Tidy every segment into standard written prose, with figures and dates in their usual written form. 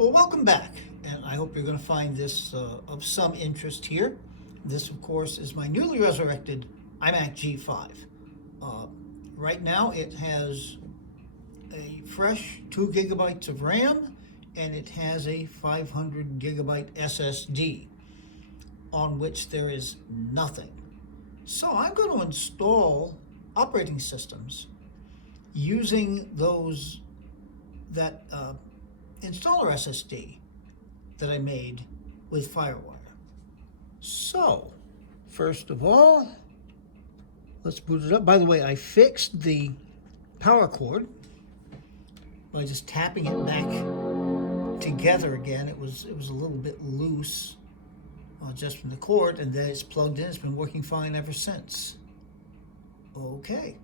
Well, welcome back, and I hope you're going to find this of some interest here. This, of course, is my newly resurrected iMac G5. Uh, right now, it has a fresh 2 gigabytes of RAM, and it has a 500 gigabyte SSD, on which there is nothing. So I'm going to install operating systems using that installer SSD that I made with FireWire. So, first of all, let's boot it up. By the way, I fixed the power cord by just tapping it back together again. It was a little bit loose just from the cord, and then it's plugged in. It's been working fine ever since. Okay.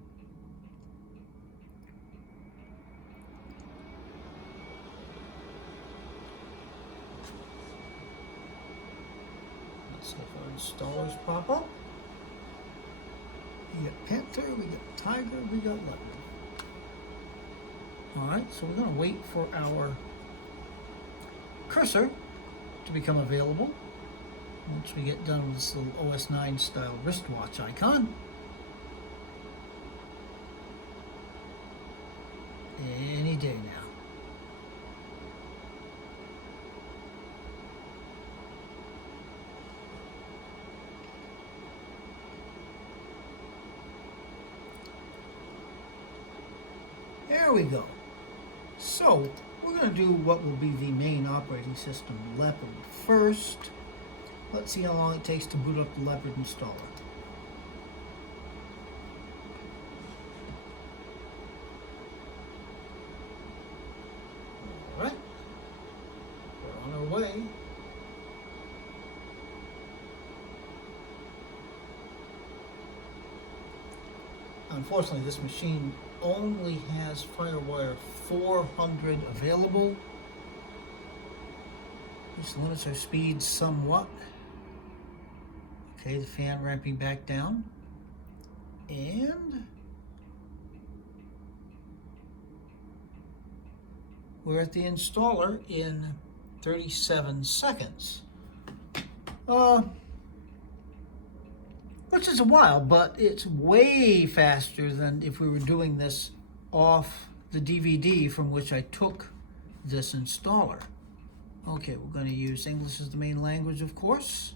Let's see if our installers pop up. We got Panther, we got Tiger, we got Leopard. Alright, so we're going to wait for our cursor to become available. Once we get done with this little OS 9 style wristwatch icon. Any day now. There we go. So, we're going to do what will be the main operating system, Leopard, first. Let's see how long it takes to boot up the Leopard installer. Alright, we're on our way. Unfortunately, this machine only has FireWire 400 available, which limits our speed somewhat. Okay, the fan ramping back down. And we're at the installer in 37 seconds. Which is a while, but it's way faster than if we were doing this off the DVD from which I took this installer. Okay, we're going to use English as the main language, of course.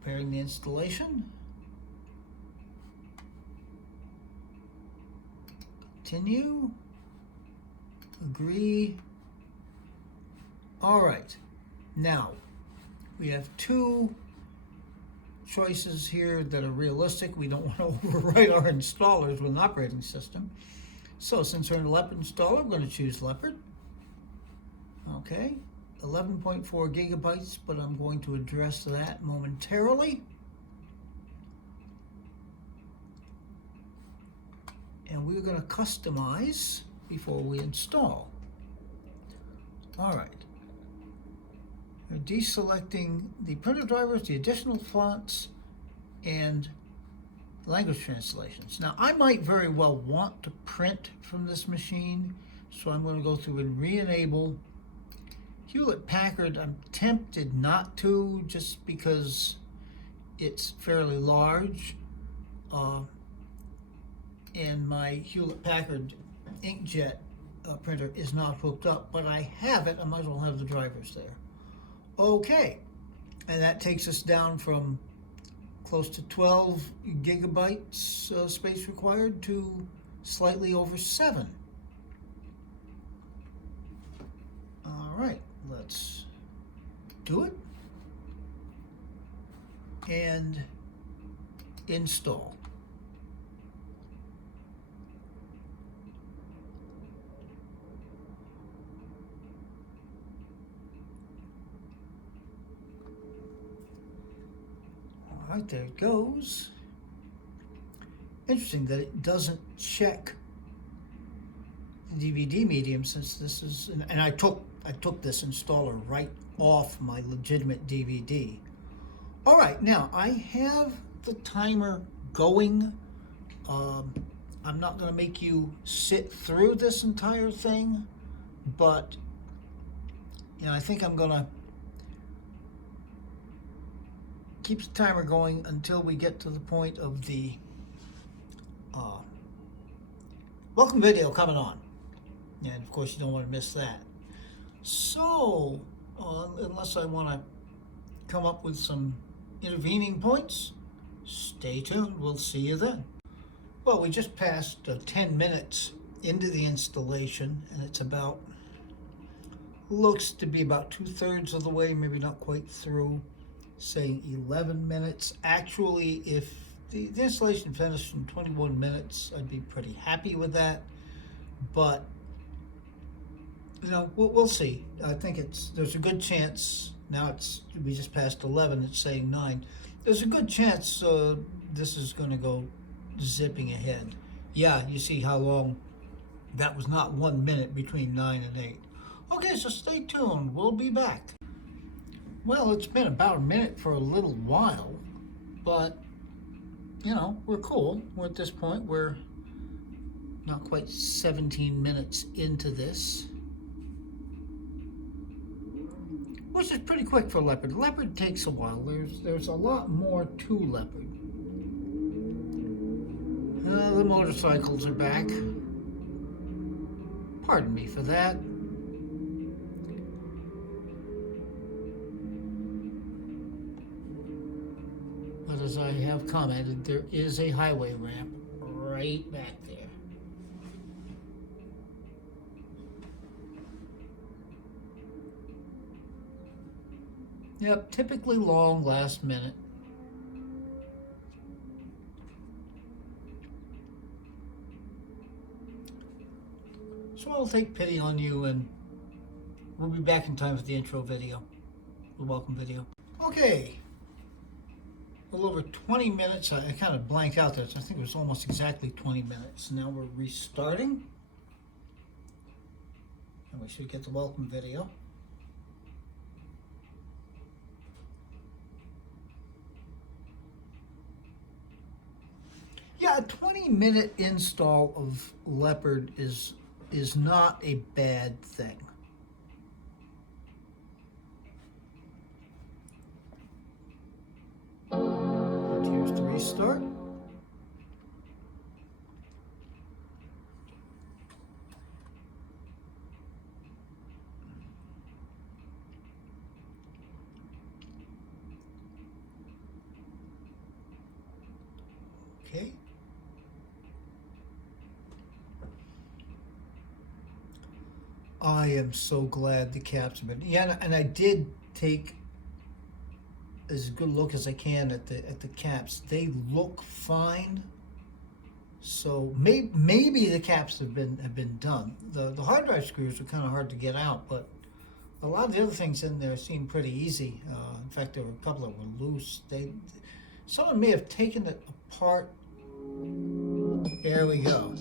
Preparing the installation. Continue. Agree. All right. Now, we have two choices here that are realistic. We don't want to overwrite our installers with an operating system. So since we're in a Leopard installer, I'm going to choose Leopard. Okay, 11.4 gigabytes, but I'm going to address that momentarily. And we're going to customize before we install. All right. We're deselecting the printer drivers, the additional fonts, and language translations. Now, I might very well want to print from this machine, so I'm going to go through and re-enable Hewlett-Packard. I'm tempted not to, just because it's fairly large, and my Hewlett-Packard inkjet printer is not hooked up, but I have it. I might as well have the drivers there. Okay, and that takes us down from close to 12 gigabytes space required to slightly over 7. All right, let's do it and install. All right, there it goes. Interesting that it doesn't check the DVD medium, since this is, and I took this installer right off my legitimate DVD. All right, now I have the timer going. I'm not going to make you sit through this entire thing. but I think I'm gonna keep the timer going until we get to the point of the welcome video coming on, and of course you don't want to miss that. So unless I want to come up with some intervening points, stay tuned. We'll see you then. Well, we just passed 10 minutes into the installation, and it's looks to be about 2/3 of the way, maybe not quite through, saying 11 minutes. Actually, if the installation finished in 21 minutes, I'd be pretty happy with that. But, we'll see. I think there's a good chance, now we just passed 11, it's saying 9. There's a good chance this is going to go zipping ahead. Yeah, you see how long that was, not 1 minute between 9 and 8. Okay, so stay tuned. We'll be back. Well, it's been about a minute for a little while, but, we're cool. We're at this point. We're not quite 17 minutes into this, which is pretty quick for Leopard. Leopard takes a while. There's a lot more to Leopard. The motorcycles are back. Pardon me for that. But as I have commented, there is a highway ramp right back there. Yep, typically long, last minute. So I'll take pity on you, and we'll be back in time for the intro video, the welcome video. Okay, a little over 20 minutes. I kind of blanked out there, so I think it was almost exactly 20 minutes. Now we're restarting, and we should get the welcome video. Yeah, a 20-minute install of Leopard is not a bad thing. And here's the restart. Okay. I am so glad the caps have been, and I did take as good a look as I can at the caps. They look fine. So maybe the caps have been done. The hard drive screws are kind of hard to get out, but a lot of the other things in there seem pretty easy. In fact, there were a couple that were loose. Someone may have taken it apart. There we go.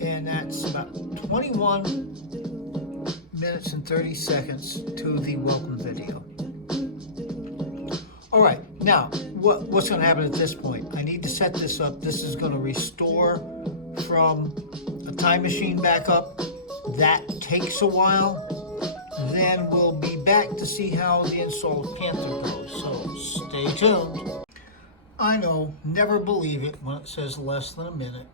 And that's about 21 minutes and 30 seconds to the welcome video. All right, now what's going to happen at this point? I need to set this up. This is going to restore from a time machine backup. That takes a while. Then we'll be back to see how the install of Panther goes. So stay tuned. I know, never believe it when it says less than a minute.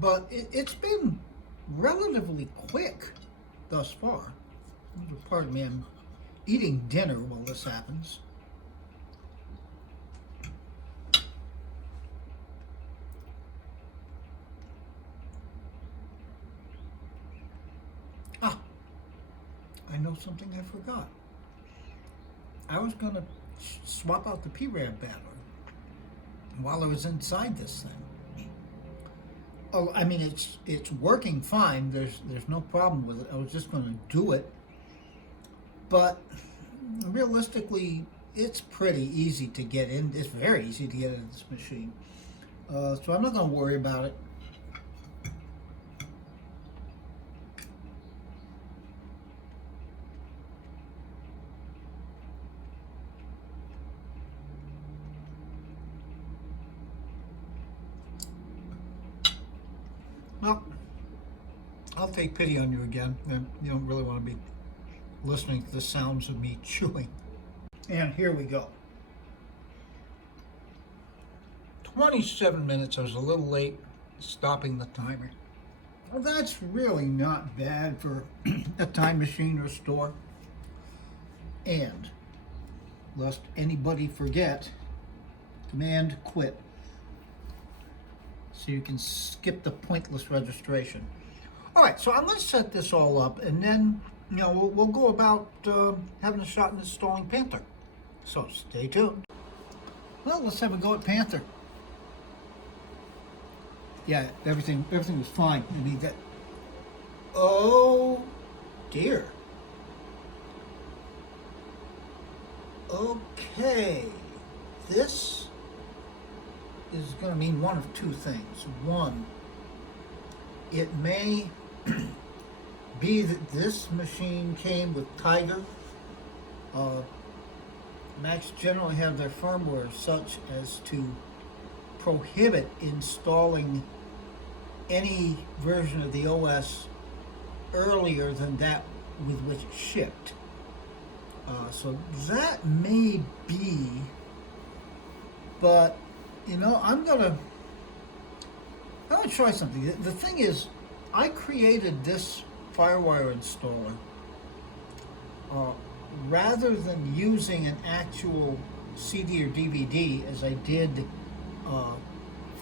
But it's been relatively quick thus far. Pardon me, I'm eating dinner while this happens. I know something I forgot. I was going to swap out the PRAM battery while I was inside this thing. Oh, I mean, it's working fine. There's no problem with it. I was just going to do it, but realistically, it's pretty easy to get in. It's very easy to get into this machine, so I'm not going to worry about it. Well, I'll take pity on you again. You don't really want to be listening to the sounds of me chewing. And here we go. 27 minutes. I was a little late stopping the timer. Well, that's really not bad for a time machine or store. And, lest anybody forget, Command quit. So you can skip the pointless registration. All right, so I'm going to set this all up, and then we'll go about having a shot in installing Panther. So stay tuned. Well, let's have a go at Panther. Yeah, everything was fine. I need that. Oh dear. Okay, this is going to mean one of two things. One, it may be that this machine came with Tiger. Macs generally have their firmware such as to prohibit installing any version of the OS earlier than that with which it shipped. So that may be, but I'm gonna try something. The thing is, I created this FireWire installer rather than using an actual CD or DVD as I did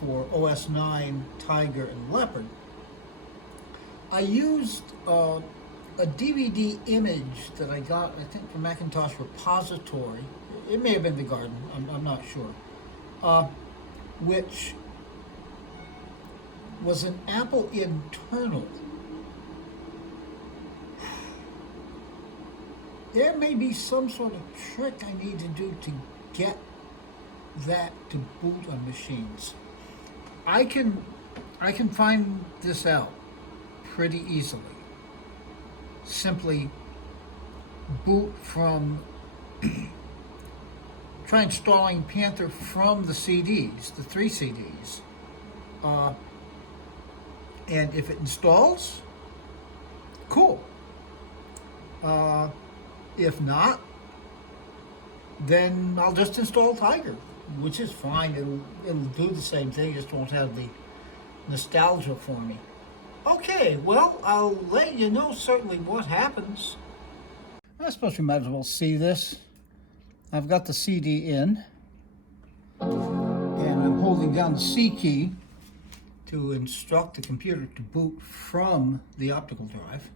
for OS 9, Tiger, and Leopard. I used a DVD image that I got, I think, from Macintosh Repository. It may have been the Garden, I'm not sure. Which was an Apple internal. There may be some sort of trick I need to do to get that to boot on machines. I can find this out pretty easily. Simply boot from try installing Panther from the CDs, the 3 CDs. And if it installs, cool. If not, then I'll just install Tiger, which is fine. It'll do the same thing, just won't have the nostalgia for me. Okay, well, I'll let you know certainly what happens. I suppose you might as well see this. I've got the CD in, and I'm holding down the C key to instruct the computer to boot from the optical drive.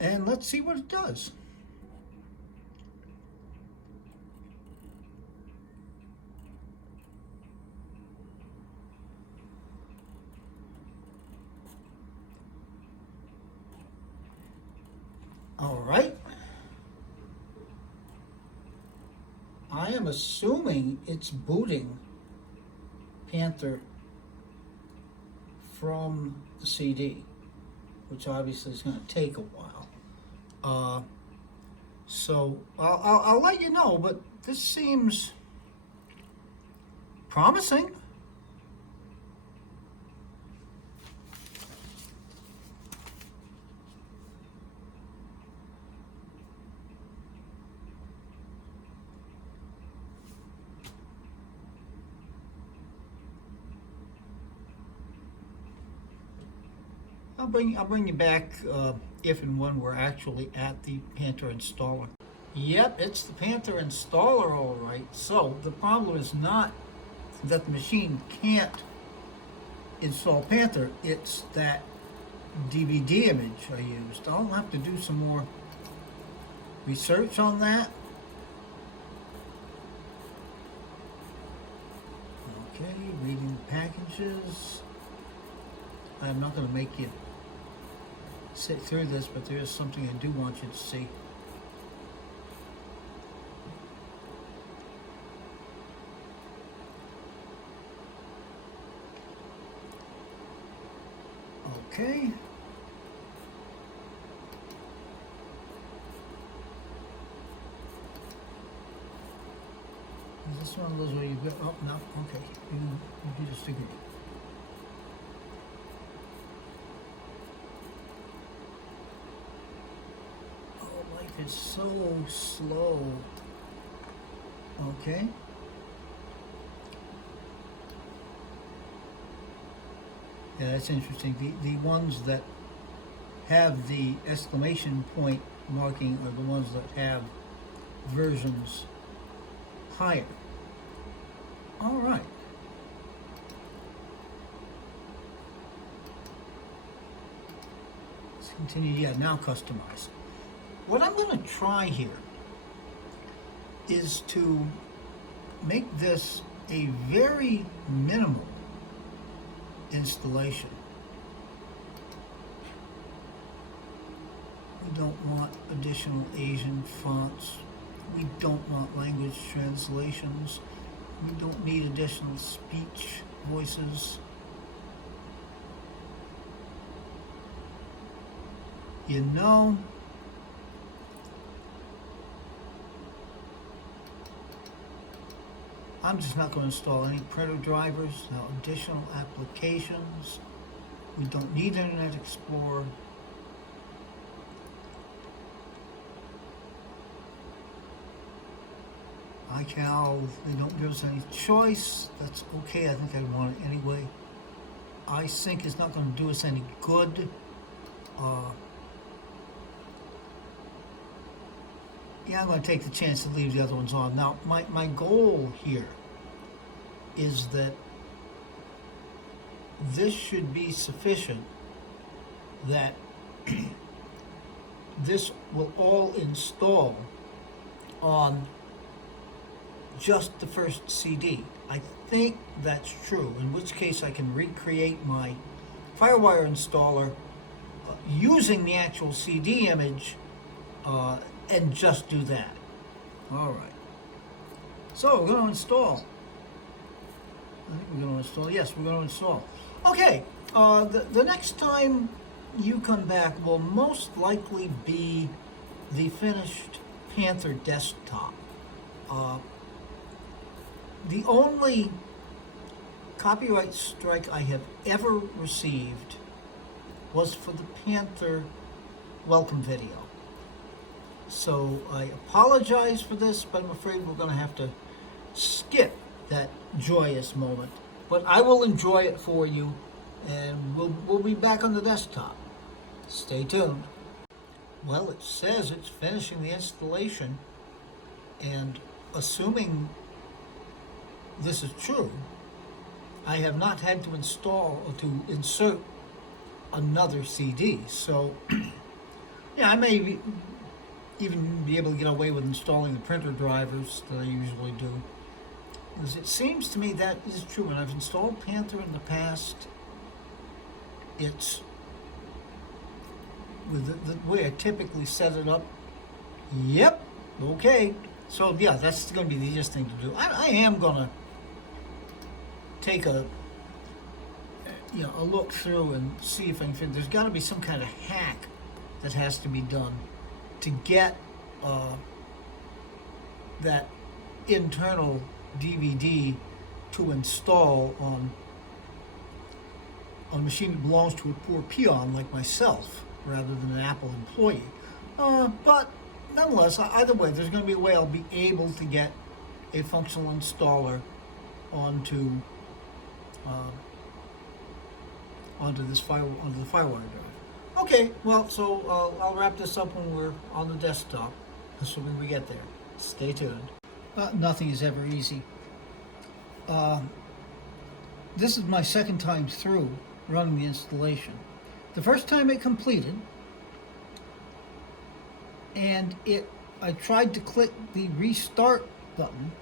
And let's see what it does. All right. I am assuming it's booting Panther from the CD, which obviously is going to take a while. So I'll let you know, but this seems promising. I'll bring you back if and when we're actually at the Panther installer. Yep, it's the Panther installer, all right. So the problem is not that the machine can't install Panther, it's that DVD image I used. I'll have to do some more research on that. Okay, reading the packages. I'm not going to make you sit through this, but there is something I do want you to see. Okay. Is this one of those where you go, oh, no, okay, you just agree. is so slow. Okay. Yeah, that's interesting. The ones that have the exclamation point marking are the ones that have versions higher. All right. Let's continue. Yeah, now customize. What I'm going to try here is to make this a very minimal installation. We don't want additional Asian fonts. We don't want language translations. We don't need additional speech voices. You know, I'm just not going to install any printer drivers, no additional applications. We don't need Internet Explorer. iCal, they don't give us any choice. That's okay, I think I want it anyway. iSync is not going to do us any good. Yeah, I'm going to take the chance to leave the other ones on. Now, my goal here is that this should be sufficient that this will all install on just the first CD. I think that's true, in which case I can recreate my FireWire installer using the actual CD image and just do that. All right. So we're going to install. I think we're going to install. Yes, we're going to install. Okay. The next time you come back will most likely be the finished Panther desktop. The only copyright strike I have ever received was for the Panther welcome video. So I apologize for this, but I'm afraid we're going to have to skip that joyous moment. But I will enjoy it for you, and we'll be back on the desktop. Stay tuned. Well, it says it's finishing the installation, and assuming this is true, I have not had to install or to insert another CD. So, yeah, I may even be able to get away with installing the printer drivers that I usually do. Because it seems to me that is true. When I've installed Panther in the past, it's with the way I typically set it up. Yep, okay. So yeah, that's going to be the easiest thing to do. I am going to take a look through and see if I can fit. There's got to be some kind of hack that has to be done to get that internal DVD to install on a machine that belongs to a poor peon like myself, rather than an Apple employee. But nonetheless, either way, there's going to be a way I'll be able to get a functional installer onto the FireWire drive. Okay, well, so I'll wrap this up when we're on the desktop, assuming we get there. Stay tuned. Nothing is ever easy. This is my second time through running the installation. The first time it completed, and I tried to click the restart button,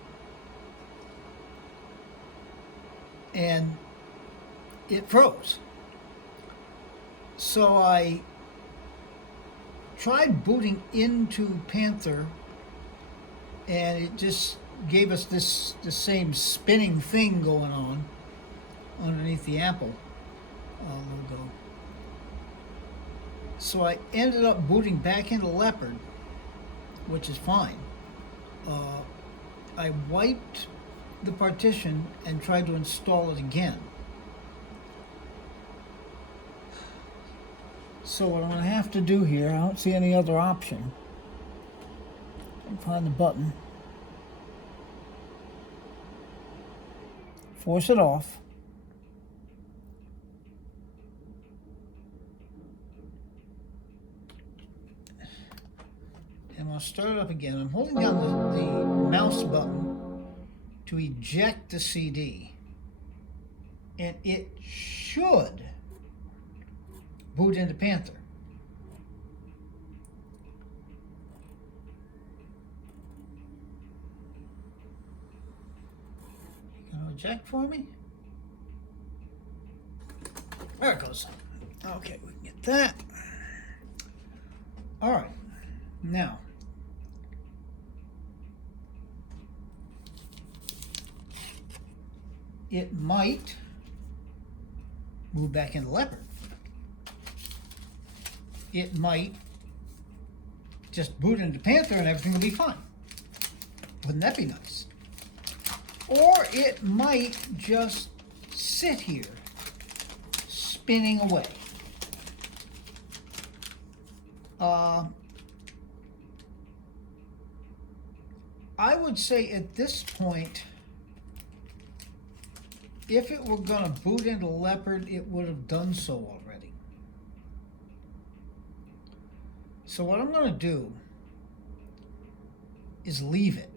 and it froze. So I tried booting into Panther, and it just gave us the same spinning thing going on underneath the Apple logo. So I ended up booting back into Leopard, which is fine. I wiped the partition and tried to install it again. So what I'm going to have to do here, I don't see any other option, Find the button. Force it off. And I'll start it up again. I'm holding down the mouse button to eject the CD. And it should boot into Panther. You gonna eject for me? There it goes. Okay, we can get that. All right, now. It might move back into Leopard. It might just boot into Panther and everything will be fine. Wouldn't that be nice? Or it might just sit here, spinning away. I would say at this point, if it were going to boot into Leopard, it would have done so already. So what I'm going to do is leave it.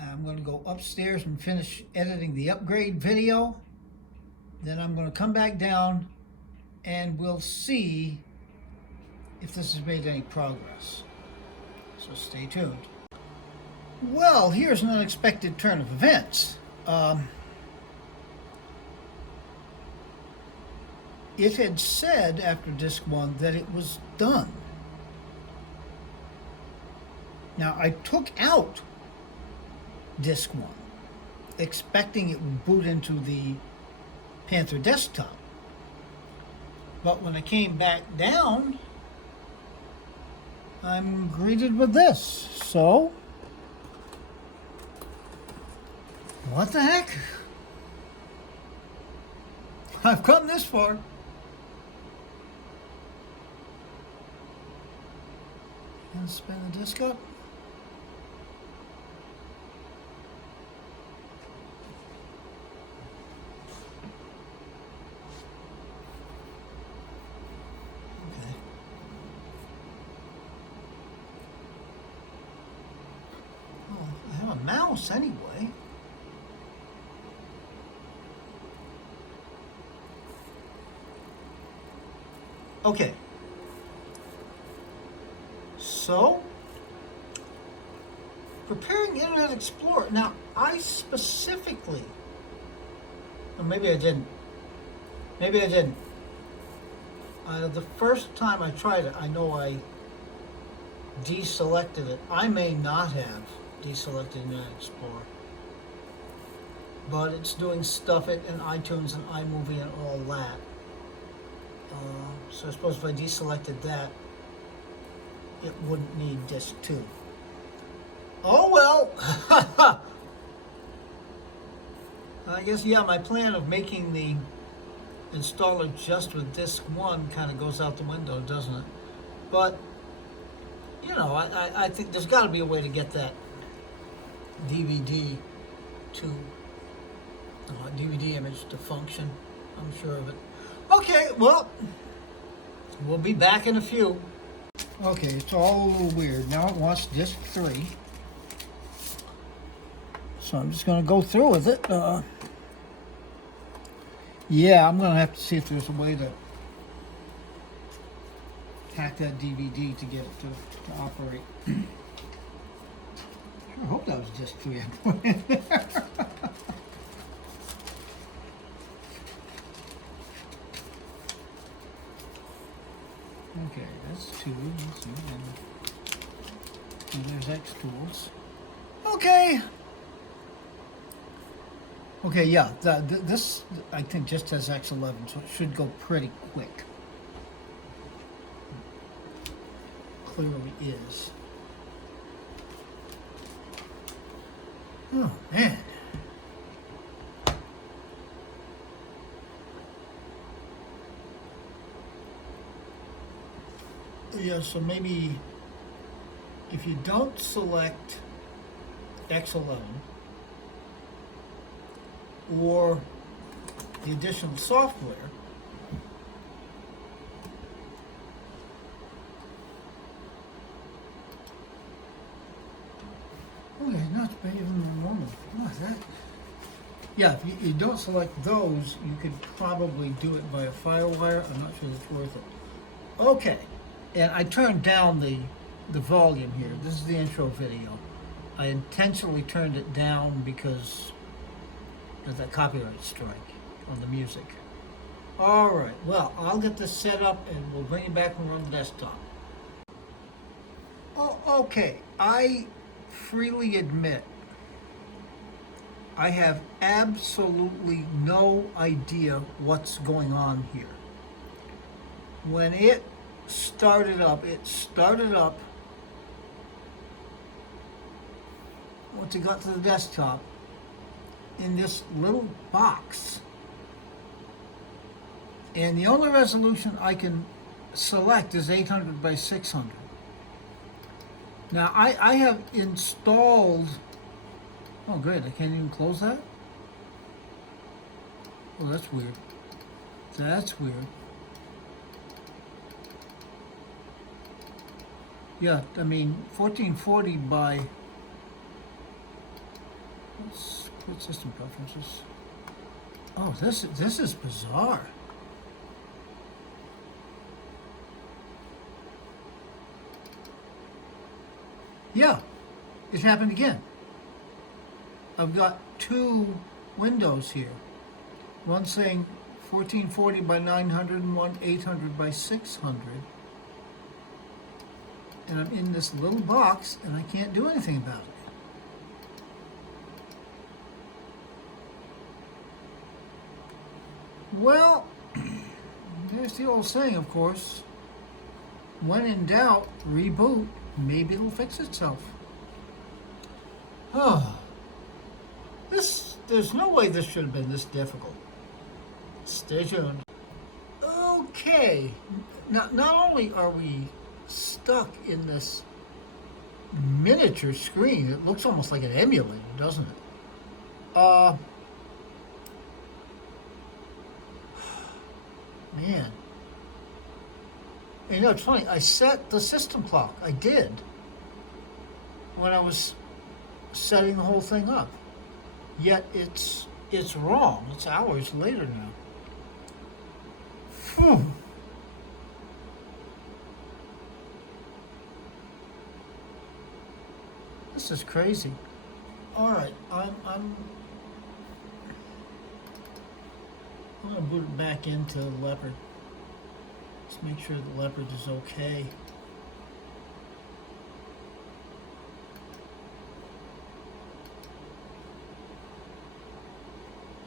I'm going to go upstairs and finish editing the upgrade video. Then I'm going to come back down and we'll see if this has made any progress. So stay tuned. Well, here's an unexpected turn of events. It had said after Disk 1 that it was done. Now, I took out Disk 1, expecting it would boot into the Panther desktop. But when I came back down, I'm greeted with this. So, what the heck? I've come this far. And spin the disk up. Okay. Oh, I have a mouse anyway. Okay. So, preparing Internet Explorer. Now, I specifically, or maybe I didn't. Maybe I didn't. The first time I tried it, I know I deselected it. I may not have deselected Internet Explorer. But it's doing stuff in iTunes and iMovie and all that. So I suppose if I deselected that, it wouldn't need disk 2. Oh well! I guess, yeah, my plan of making the installer just with disk 1 kind of goes out the window, doesn't it? But, you know, I think there's got to be a way to get that DVD to, DVD image to function. I'm sure of it. Okay, well, we'll be back in a few. Okay, it's all a little weird. Now it wants disk 3. So I'm just going to go through with it. Yeah, I'm going to have to see if there's a way to hack that DVD to get it to operate. I hope that was disk 3 I put in there. Okay, that's 2. And there's X tools. Okay. Okay, yeah. This I think just has X11, so it should go pretty quick. Clearly is. Oh man. Yeah, so maybe if you don't select X11 or the additional software, okay, not better than normal. Oh, that. Yeah, if you don't select those, you could probably do it by a FireWire. I'm not sure it's worth it. Okay, and I turned down the volume here. This is the intro video. I intentionally turned it down because of that copyright strike on the music. All right, well, I'll get this set up and we'll bring it back and run the desktop. Oh, okay, I freely admit I have absolutely no idea what's going on here. When it started up, once it got to the desktop, in this little box. And the only resolution I can select is 800 by 600. Now, I have installed, oh great, I can't even close that? Oh, that's weird. That's weird. Yeah, I mean, 1440 by, let's put system preferences. Oh, this is bizarre. Yeah, it happened again. I've got two windows here. One saying 1440 by 900 and one 800 by 600. And I'm in this little box and I can't do anything about it. Well, there's the old saying, of course. When in doubt, reboot. Maybe it'll fix itself. Oh, there's no way this should have been this difficult. Stay tuned. Okay, not only are we stuck in this miniature screen, it looks almost like an emulator, doesn't it? Man. You know, it's funny, I set the system clock. I did. When I was setting the whole thing up. Yet it's wrong. It's hours later now. Phew. This is crazy. All right, I'm gonna boot it back into Leopard. Let's make sure the Leopard is okay.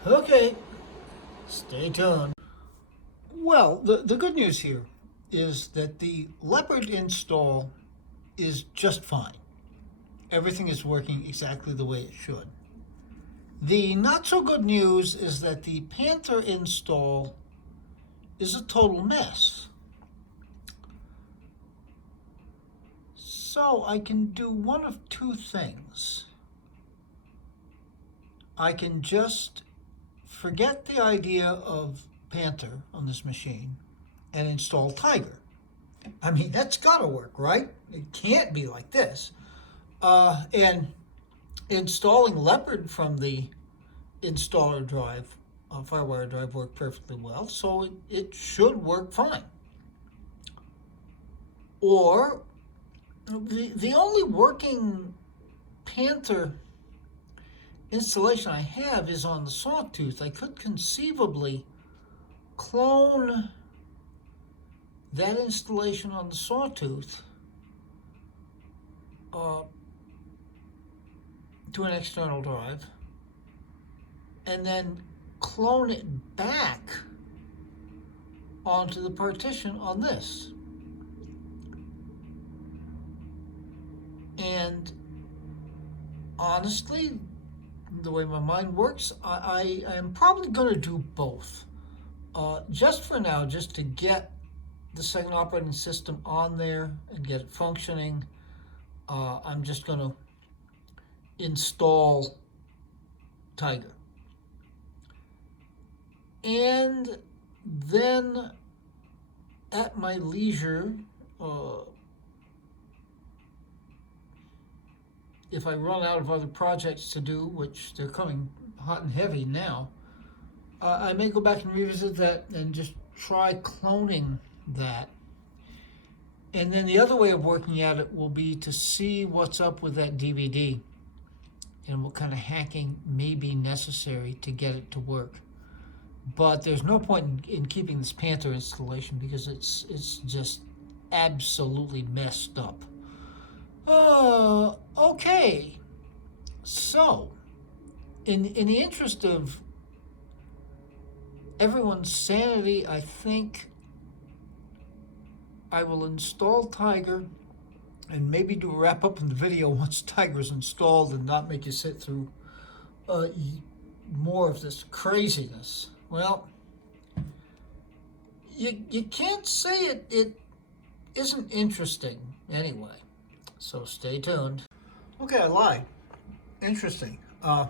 Okay, stay tuned. Well, the good news here is that the Leopard install is just fine. Everything is working exactly the way it should. The not so good news is that the Panther install is a total mess. So I can do one of two things. I can just forget the idea of Panther on this machine and install Tiger. I mean, that's gotta work, right? It can't be like this. And installing Leopard from the installer drive, FireWire drive, worked perfectly well, so it should work fine. Or the only working Panther installation I have is on the Sawtooth. I could conceivably clone that installation on the Sawtooth to an external drive and then clone it back onto the partition on this. And honestly, the way my mind works, I am probably going to do both. Just for now, just to get the second operating system on there and get it functioning. I'm just going to install Tiger. And then at my leisure, if I run out of other projects to do, which they're coming hot and heavy now, I may go back and revisit that and just try cloning that. And then the other way of working at it will be to see what's up with that DVD and what kind of hacking may be necessary to get it to work. But there's no point in keeping this Panther installation because it's just absolutely messed up. Okay. So, in the interest of everyone's sanity, I think I will install Tiger and maybe do a wrap up in the video once Tiger's installed and not make you sit through more of this craziness. Well, you can't say it isn't interesting anyway. So stay tuned. Okay, I lied. Interesting. I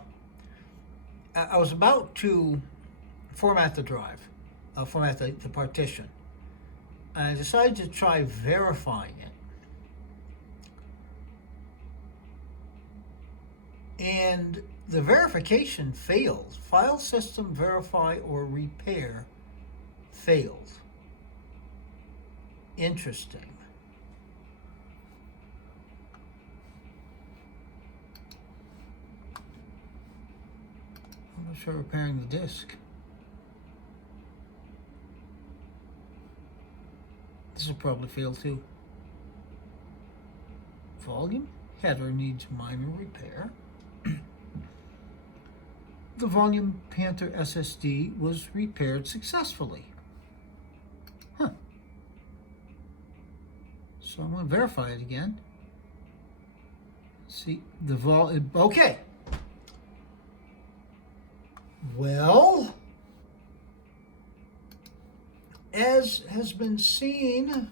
was about to format the drive, format the partition. And I decided to try verifying it. And the verification failed. File system verify or repair failed. Interesting. I'm not sure repairing the disk. This will probably fail too. Volume header needs minor repair. The volume Panther SSD was repaired successfully. Huh. So I'm going to verify it again. See, the okay. Well, as has been seen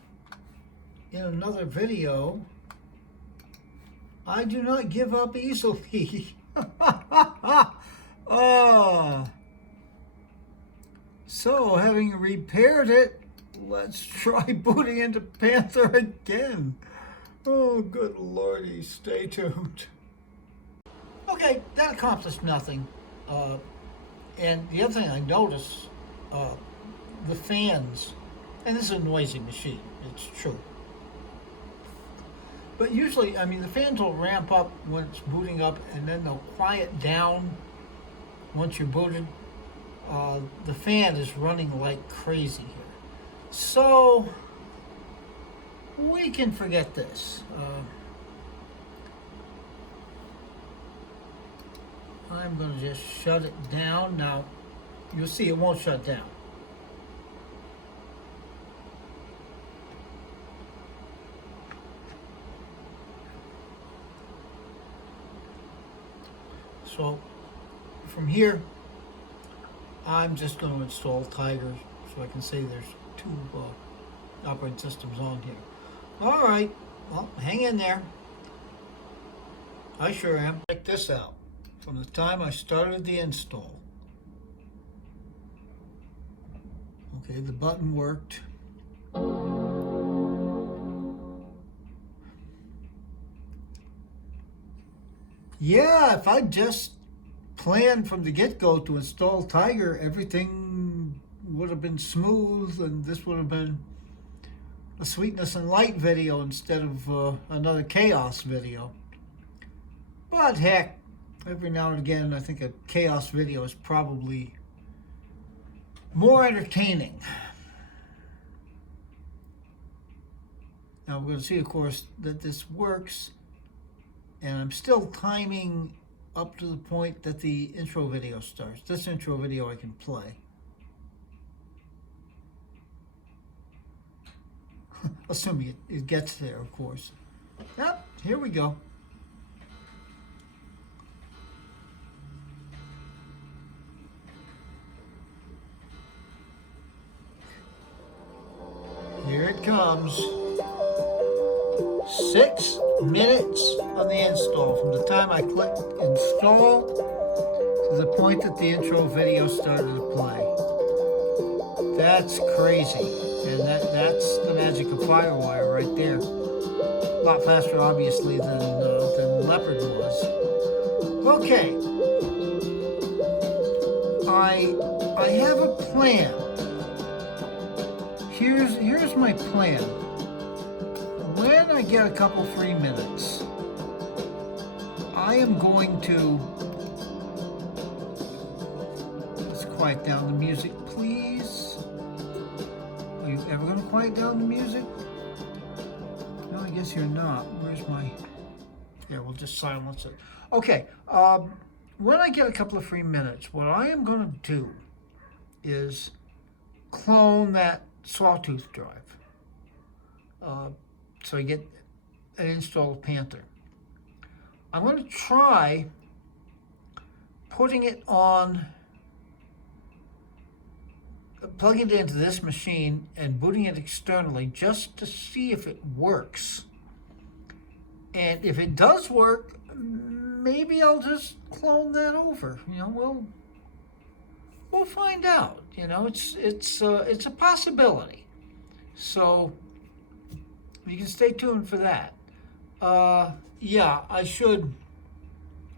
in another video, I do not give up easily. So, having repaired it, let's try booting into Panther again. Oh, good lordy, stay tuned. Okay, that accomplished nothing. And the other thing I noticed, the fans, and this is a noisy machine, it's true. But usually, I mean, the fans will ramp up when it's booting up and then they'll quiet down once you're booted. The fan is running like crazy here. So, we can forget this. I'm going to just shut it down. Now, you'll see it won't shut down. So, from here, I'm just going to install Tiger so I can say there's two operating systems on here. All right, well, hang in there. I sure am. Check this out. From the time I started the install. Okay, the button worked. Yeah, if I just planned from the get-go to install Tiger, everything would have been smooth and this would have been a sweetness and light video instead of another chaos video. But heck, every now and again I think a chaos video is probably more entertaining. Now we're going to see, of course, that this works, and I'm still timing up to the point that the intro video starts. This intro video I can play. Assuming it gets there, of course. Yep, here we go. Here it comes. 6 minutes on the install, from the time I clicked install to the point that the intro video started to play. That's crazy. And that's the magic of Firewire right there. A lot faster, obviously, than Leopard was. Okay. I have a plan. Here's my plan. When I get a couple free minutes, I am going to... Let's quiet down the music, please. Are you ever going to quiet down the music? No, I guess you're not. Where's my... Here, we'll just silence it. Okay, when I get a couple of free minutes, what I am going to do is clone that Sawtooth drive. So I get an install of Panther. I'm going to try putting it on, plugging it into this machine and booting it externally just to see if it works. And if it does work, maybe I'll just clone that over. You know, we'll find out. You know, it's a possibility. So you can stay tuned for that. Yeah, I should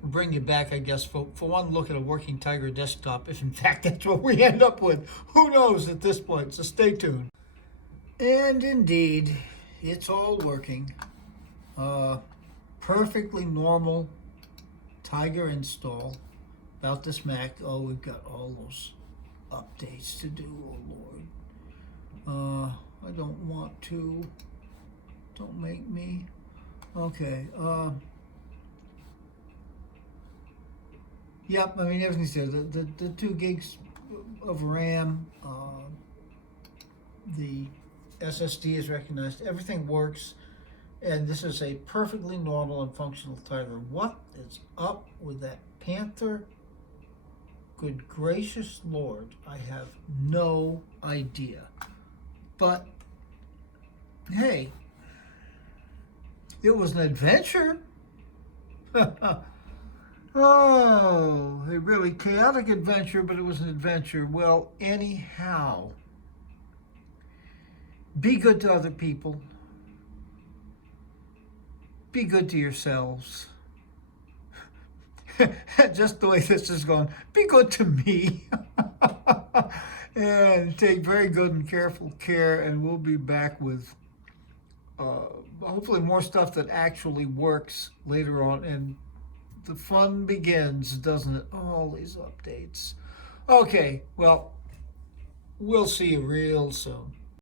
bring you back, I guess, for one look at a working Tiger desktop, if in fact that's what we end up with. Who knows at this point, so stay tuned. And indeed, it's all working. Perfectly normal Tiger install. About this Mac, oh, we've got all those updates to do, oh Lord. I don't want to. Don't make me. Okay. Yep, I mean, everything's there. The 2 gigs of RAM, the SSD is recognized. Everything works. And this is a perfectly normal and functional Tiger. What is up with that Panther? Good gracious Lord, I have no idea. But, hey, it was an adventure. Oh, a really chaotic adventure, but it was an adventure. Well, anyhow, be good to other people. Be good to yourselves. Just the way this is going, be good to me. And take very good and careful care, and we'll be back with hopefully more stuff that actually works later on. And the fun begins, doesn't it? All these updates. Okay, well, we'll see you real soon.